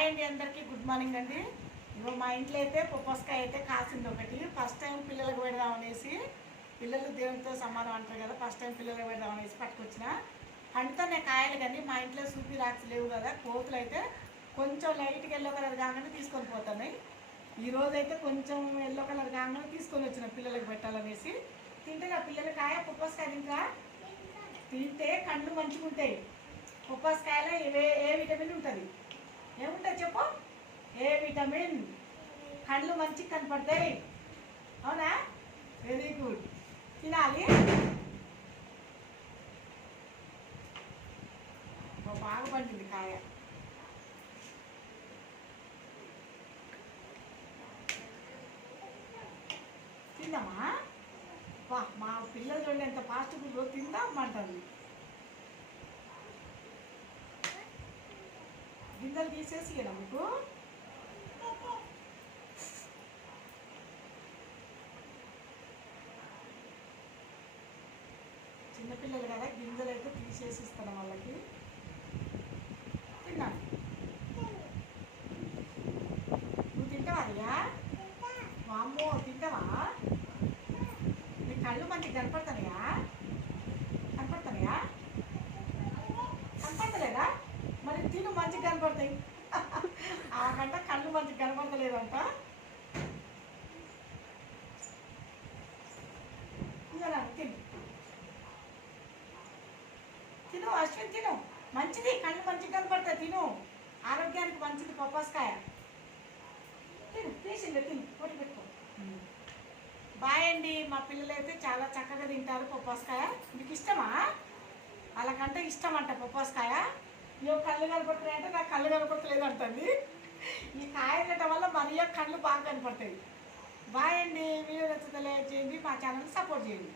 Hi అండి అందరికీ good morning అండి. ఇగో మా ఇంట్లో అయితే పొప్పస్కాయ అయితే కాసింది ఒకటి. ఫస్ట్ టైం పిల్లలకు పెడదాం అనేసి పిల్లలు దేవునితో సమానం అంటారు కదా ఫస్ట్ టైం పిల్లలకు పెడదాం అనేసి పట్టుకొచ్చిన. పండుతానే కాయలు కానీ మా ఇంట్లో సూపి రాక్స్ లేవు కదా కోతులు అయితే కొంచెం లైట్గా ఎల్లో కలర్ కాగానే తీసుకొని పోతున్నాయి. ఈరోజు అయితే కొంచెం ఎల్లో కలర్ కాగానే తీసుకొని వచ్చిన పిల్లలకు పెట్టాలనేసి. తింటే పిల్లల కాయ పొప్పస్కాయ ఇంకా తింటే కళ్ళు మంచిగా ఉంటాయి పొప్పస్కాయలో ఏ ఏ విటమిన్ ఉంటుంది? ఏముంటాయి చెప్పు? A vitamin? కళ్ళు మంచిగా కనపడతాయి. అవునా? వెరీ గుడ్ తినాలి? బాగా పండింది కాయ. తిందామా? వా మా పిల్లలు చూడండి ఎంత ఫాస్ట్ ఫుడ్ తిందామంటుంది గింజలు తీసేసి కదా మీకు. చిన్నపిల్లలు కదా గింజలు అయితే తీసేసి ఇస్తాను వాళ్ళకి? తిన్నాను నువ్వు తింటావా అయ్యా వామ్మో తింటావా? నీ కళ్ళు మంచిగా కనపడతా కనపడతానయా కనపడతలేదా మరి తిను మంచిగా కనపడతాయి ఆ ఇంకా రా, తిను. తిను అశ్విన్ తిను. మంచిది కళ్ళు మంచిగా కనపడతాయి తిను. ఆరోగ్యానికి మంచిది పప్పాస్కాయ. తిను తీసిందే తిను. పొడి పెట్టుకో. బాయ్ అండి మా పిల్లలు అయితే చాలా చక్కగా తింటారు పప్పాస్కాయ. మీకు ఇష్టమా? వాళ్ళకంటే ఇష్టం అంట పప్పాస్కాయ. ఇవో కళ్ళు కనపడుతున్నాయి అంటే నాకు కళ్ళు కనపడతలేదు అంటుంది. ఈ కాయ తినటం వల్ల మరియా కళ్ళు బాగా కనపడతాయి. బాయ్ అండి వీడియో నచ్చితే లైక్ చేయండి మా ఛానల్ సపోర్ట్ చేయండి.